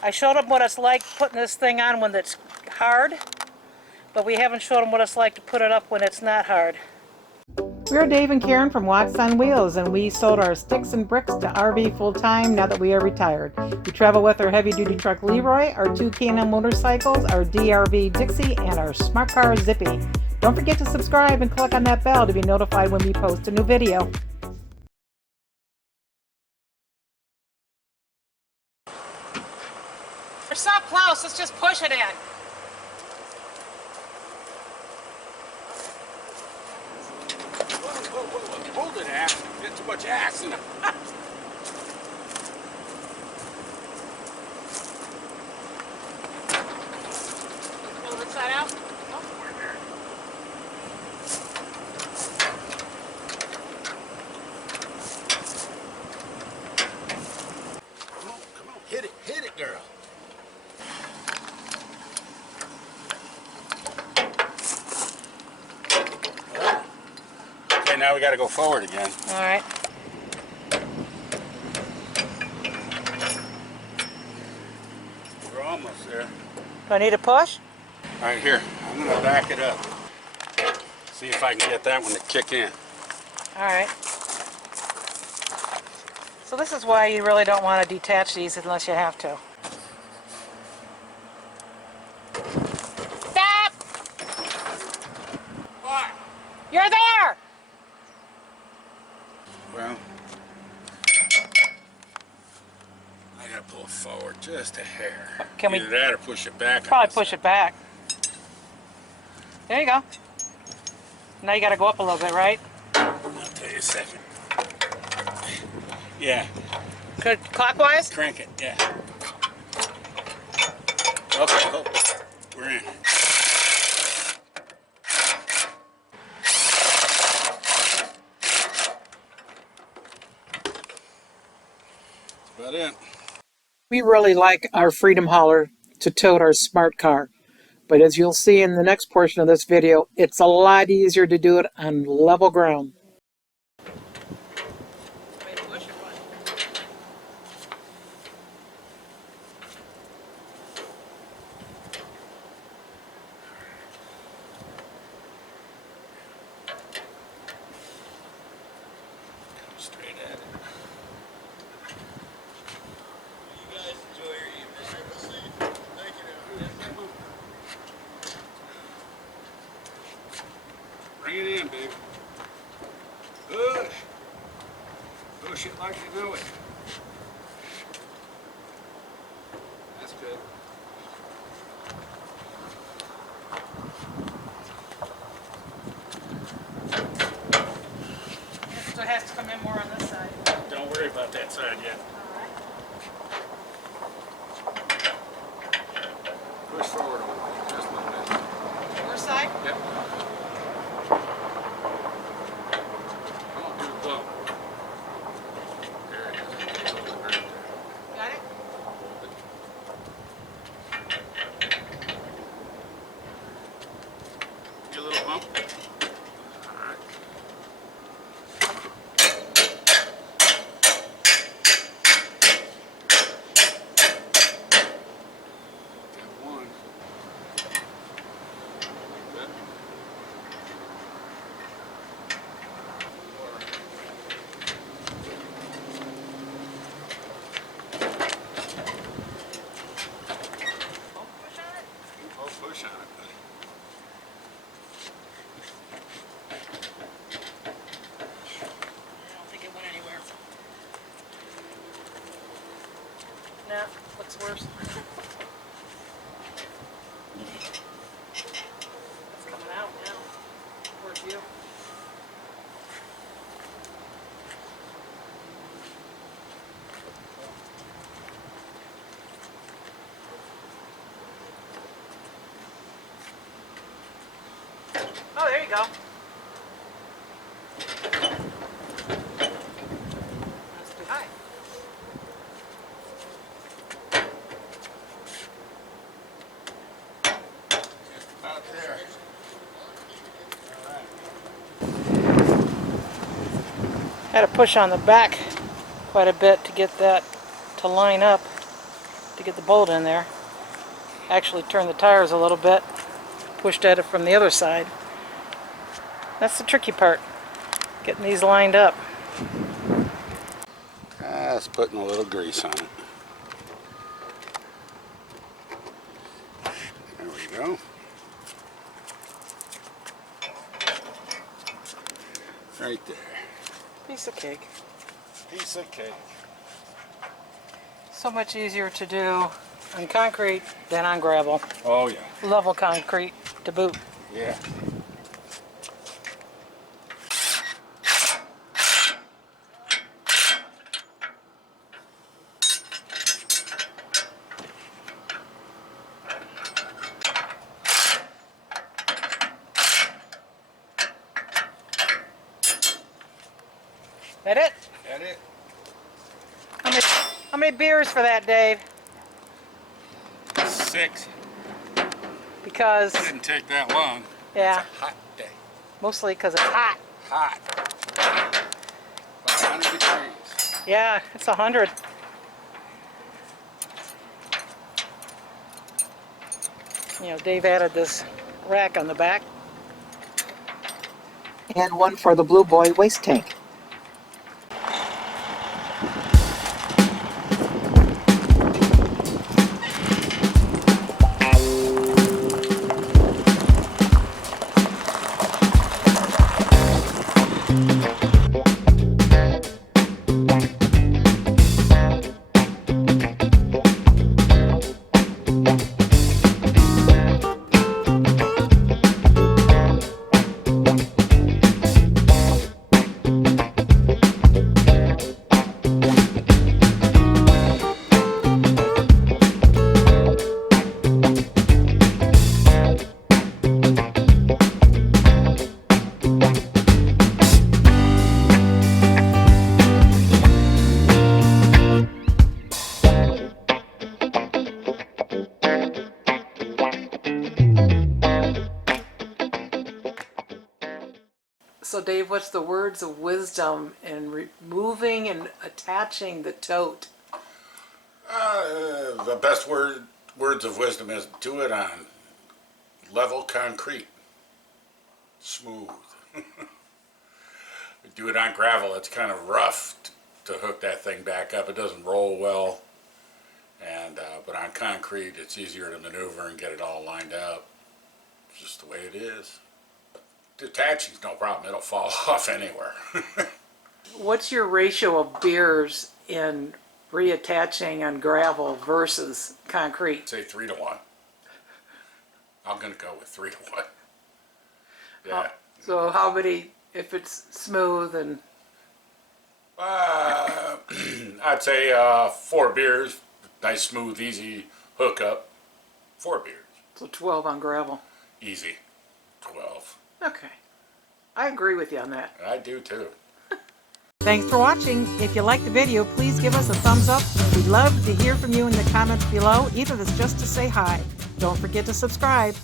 I showed them what it's like putting this thing on when it's hard, but we haven't showed them what it's like to put it up when it's not hard. We're Dave and Karen from Wax on Wheels, and we sold our sticks and bricks to RV full-time now that we are retired. We travel with our heavy-duty truck Leroy, our two K&M motorcycles, our DRV Dixie, and our smart car Zippy. Don't forget to subscribe and click on that bell to be notified when we post a new video. Stop, Klaus. Let's just push it in. Whoa, hold it, ass. Get too much ass in it. Pull the side out. Come on, hit it, girl. Okay, now we got to go forward again. All right. We're almost there. Do I need a push? All right, here. I'm going to back it up. See if I can get that one to kick in. All right. So this is why you really don't want to detach these unless you have to. Stop! What? You're there! Well, I got to pull it forward just a hair. Can we- Either that or push it back. Probably push it back. There you go. Now you got to go up a little bit, right? I'll tell you a second. Yeah. Good. Clockwise? Crank it, yeah. Okay, oh, we're in. That's about it. We really like our Freedom Hauler to tote our smart car. But as you'll see in the next portion of this video, it's a lot easier to do it on level ground. Straight at it. You guys enjoy your evening. Thank you. Bring it in, baby. Push. Push it like you know it. That's good. So it has to come in more on this side. Don't worry about that side yet. Push forward a little bit, just a little bit. Your side? Yep. Come on, do the bump. There it is. Right there. Got it? Get a little bump. All right. Got one. Good. Oh, push on it, buddy. I don't think it went anywhere. Nah, looks worse. It's coming out now. Towards you. Oh, there you go. That's too high. Out there. Had to push on the back quite a bit to get that to line up. to get the bolt in there. Actually turned the tires a little bit, pushed at it from the other side. That's the tricky part, getting these lined up. Just putting a little grease on it. There we go. Right there. Piece of cake. Piece of cake. So much easier to do on concrete than on gravel. Oh yeah. Level concrete to boot. Yeah. That it? That it? How many beers for that, Dave? 6. Because, Didn't take that long. yeah, It's a hot day. mostly because it's hot. Hot. About 100 degrees. Yeah, it's 100. You know, Dave added this rack on the back. And one for the Blue Boy waste tank. So Dave, what's the words of wisdom in removing and attaching the tote? The best words of wisdom is do it on level concrete. Smooth. Do it on gravel, it's kind of rough to hook that thing back up. It doesn't roll well. And but on concrete, it's easier to maneuver and get it all lined up. It's just the way it is. Detaching's no problem, it'll fall off anywhere. What's your ratio of beers in reattaching on gravel versus concrete? Say 3 to 1. I'm gonna go with 3 to 1. Yeah. So how many, if it's smooth and... I'd say 4 beers, nice smooth easy hookup. 4 beers. So 12 on gravel. Easy. 12. Okay. I agree with you on that. I do too. Thanks for watching. If you liked the video, please give us a thumbs up. We'd love to hear from you in the comments below, even if it's just to say hi. Don't forget to subscribe.